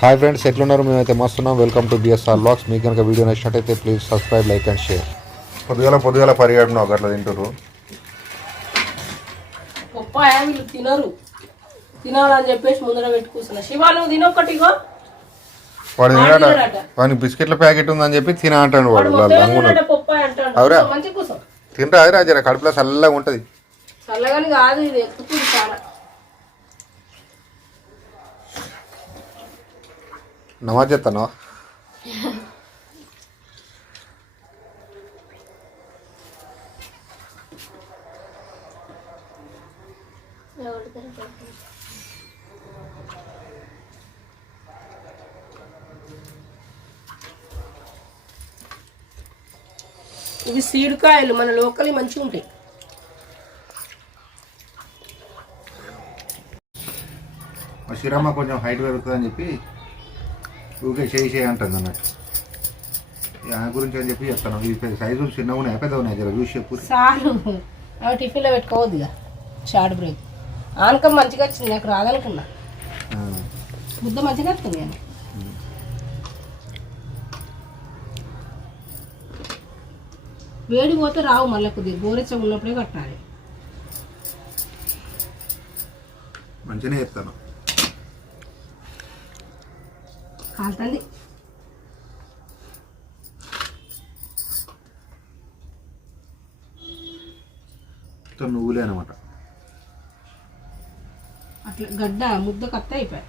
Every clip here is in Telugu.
హాయ్ ఫ్రెండ్స్ ఎట్లున్నారు? మేమైతే మస్తున్నాం. వెల్కమ్ టు బిఎస్ఆర్ బ్లాగ్స్ మీకు కనుక వీడియో నచ్చినట్టయితే please subscribe like and share పొద్దుగల పొద్దుగల పరిగెడడం ఒక అట్లా తింటారు పప్పాయ వీళ్ళు తినరు. తినాలని చెప్పేసి ముందర పెట్టి కూర్చున్నా. శివ నువ్వు తినొక్కటిగో వాడు వాడు తినట తినడట. వాడికి బిస్కెట్ల ప్యాకెట్ ఉందని చెప్పి తిన అంటాడు వాడు. పప్పాయ అంటాడు. అవురా? మంచి అదిరా జర. కడుపులో చల్లగా ఉంటుంది. చల్లగాని కాదు ఇది. ఎక్కుతుంది చాలా. నమాజ్ చేస్తాను ఇవి సీడుకాయలు మన లోకల్ మంచిగా ఉంటాయి. మా శ్రీరమ్మ కొంచెం హైట్ పెరుగుతుందని చెప్పి ఊకే చేయి చేయి అంటుంది అన్నట్టు. దాని గురించి అని చెప్పి చెప్తాను? ఈ పెద్ద సైజులు చిన్నగా ఉన్నాయి? పెద్దగా ఉన్నాయి? జర చూసి చెప్పు. చాలు. అవి టిఫిన్లో పెట్టుకోవద్దు ఇక. షార్ట్ బ్రేక్ ఆనకం మంచిగా వచ్చింది. నాకు రాదనుకున్నా. ముద్ద మంచిగా వస్తుంది అని వేడి పోతే రావు మళ్ళీ కొద్దిగా. గోరెచ్చగా ఉన్నప్పుడే కట్టాలి. మంచిగానే చెప్తాను. కాలుతుంది నువ్వులే అనమాట అట్లా గడ్డ ముద్ద కత్త అయిపోయాయి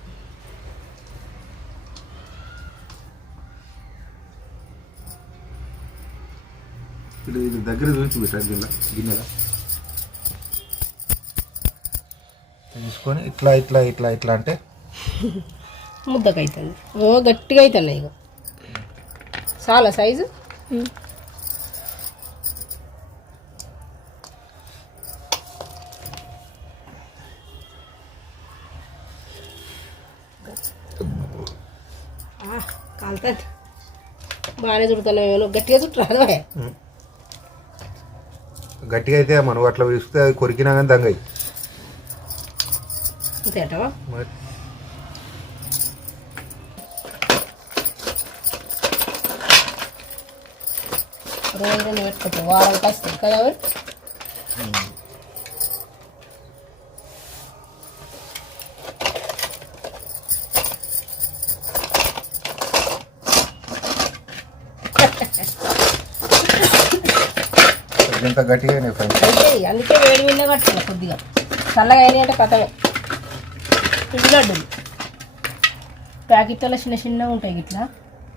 ఇది ఇది దగ్గర చూపించి పెట్టారు గిన్నె గిన్నెల? తీసుకొని ఇట్లా ఇట్లా ఇట్లా ఇట్లా అంటే ముద్దకు అవుతుంది ఓ గట్టిగా అవుతున్నాయి ఇగో. చాలా సైజు? కాలుతుంది. బాగానే చుడుతున్నావు గట్టిగా చుట్టరాదు గట్టిగా అయితే మనం అట్లా విసిస్తే అది కొరికినా కానీ దంగయి. అంతేటవా మరి రోజు రెండు కదా? ఇంత గట్టిగా ఫ్రెండ్స్ అందుకే వేడి మీద పట్టాలి కొద్దిగా. చల్లగా అయినాయి అంటే కథమే పిండి లడ్డూలు ప్యాకెట్లలో చిన్న చిన్నగా ఉంటాయి ఇట్లా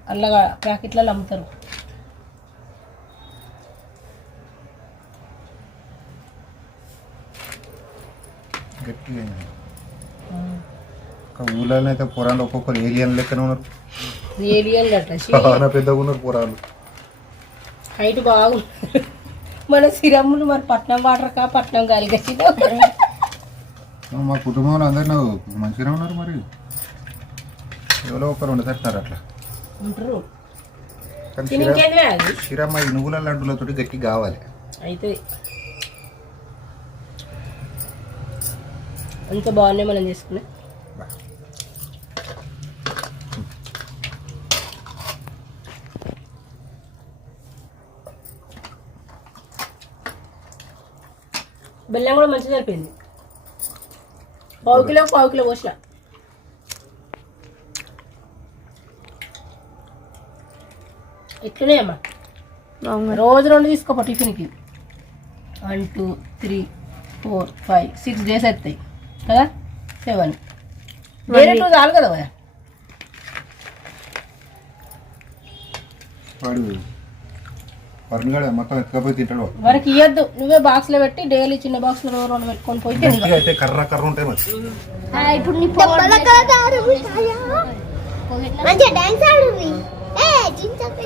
అల్లగా ప్యాకెట్లలో అమ్ముతారు. గట్టిగా ఒక ఊళ్ళో అయితే పురాణాలు ఒక్కొక్కరు ఏలియన్ లెక్కనే ఉన్నారు. చాలా పెద్దగా ఉన్నారు పురాణాలు హైట్ బాగుంది మన సిరమ్ములు మరి పట్నం వాటర్ కా పట్నం గాలి గచ్చితో మా కుటుంబంలో అందరూ మంచిగా ఉన్నారు మరి. ఎవరో ఒకరు ఉండేటట్టున్నారు అట్లా. ఉంటారు. కానీ శిరమ్మ ఈ నువ్వుల గట్టి కావాలి. అయితే అంత బాగున్నాయి మనం చేసుకునే బెల్లం కూడా మంచిగా సరిపోయింది పావు కిలో పావు కిలో పోసిన ఎట్లున్నాయమ్మా రోజు రెండు తీసుకోపో టిఫిన్కి one two three four five six days అవుతాయి కదా? సెవెన్ వేరే టూ చాలు కదా భయ్యా. వాడు వరుణ్ మొత్తం ఎత్తుకపోయి తింటాడు. వాడు. వారికి ఇవ్వద్దు నువ్వే బాక్స్లో పెట్టి డైలీ చిన్న బాక్స్లో రోజు రెండు పెట్టుకొని పోయి అయితే కర్ర కర్ర ఉంటాయి మరి. ఇప్పుడు నీ మంచిగా డాన్స్ ఆడు ఏ చించక్క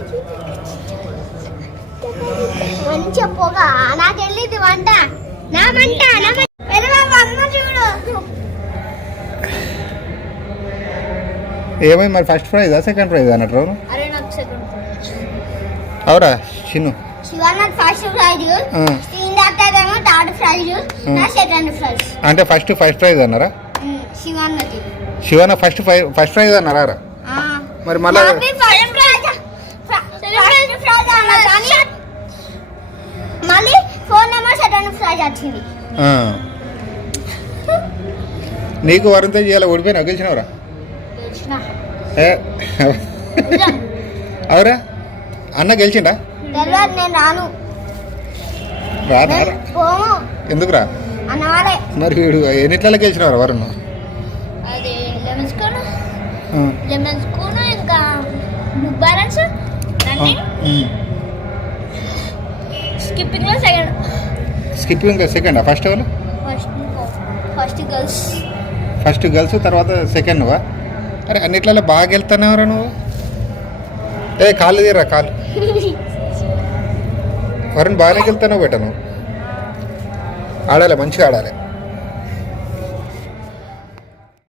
మంచిగా పొగ. నాకు వెళ్ళింది వంట. నా మంట నా ఏమైంది మరి? ఫస్ట్ ప్రైజా సెకండ్ ప్రైజ్ అన్నట్టు? అరే నాకు సెకండ్ అవురా చిన్ను. అంటే ఫస్ట్ ఫస్ట్ ప్రైజ్ అన్నారా? శివాన్నకి శివన ఫస్ట్ ఫస్ట్ ప్రైజ్ అన్నారా? మరి మళ్ళా ఫోన్ నెంబర్ సెకండ్ ప్రైజ్ వచ్చింది. నీకు వరుణ్తో చేయాలి ఓడిపోయినా? గెలిచినవరా? అవరా? అన్న గెలిచిండా? ఎందుకురా? మరి వీడు ఎన్నిట్లలో గెలిచినవరా వరుణ్. Skipping second. ఫస్ట్ ఎవరు? First girls. ఫస్ట్ గర్ల్స్ తర్వాత సెకండ్ నువ్వా? అరే అన్నిట్లలో బాగా వెళ్తున్నావురా నువ్వు? ఏ కాళ్ళు తీరా కాళ్ళు. వరుణ్ బాగానే వెళ్తావు బెట నువ్వు? ఆడాలి మంచిగా ఆడాలి.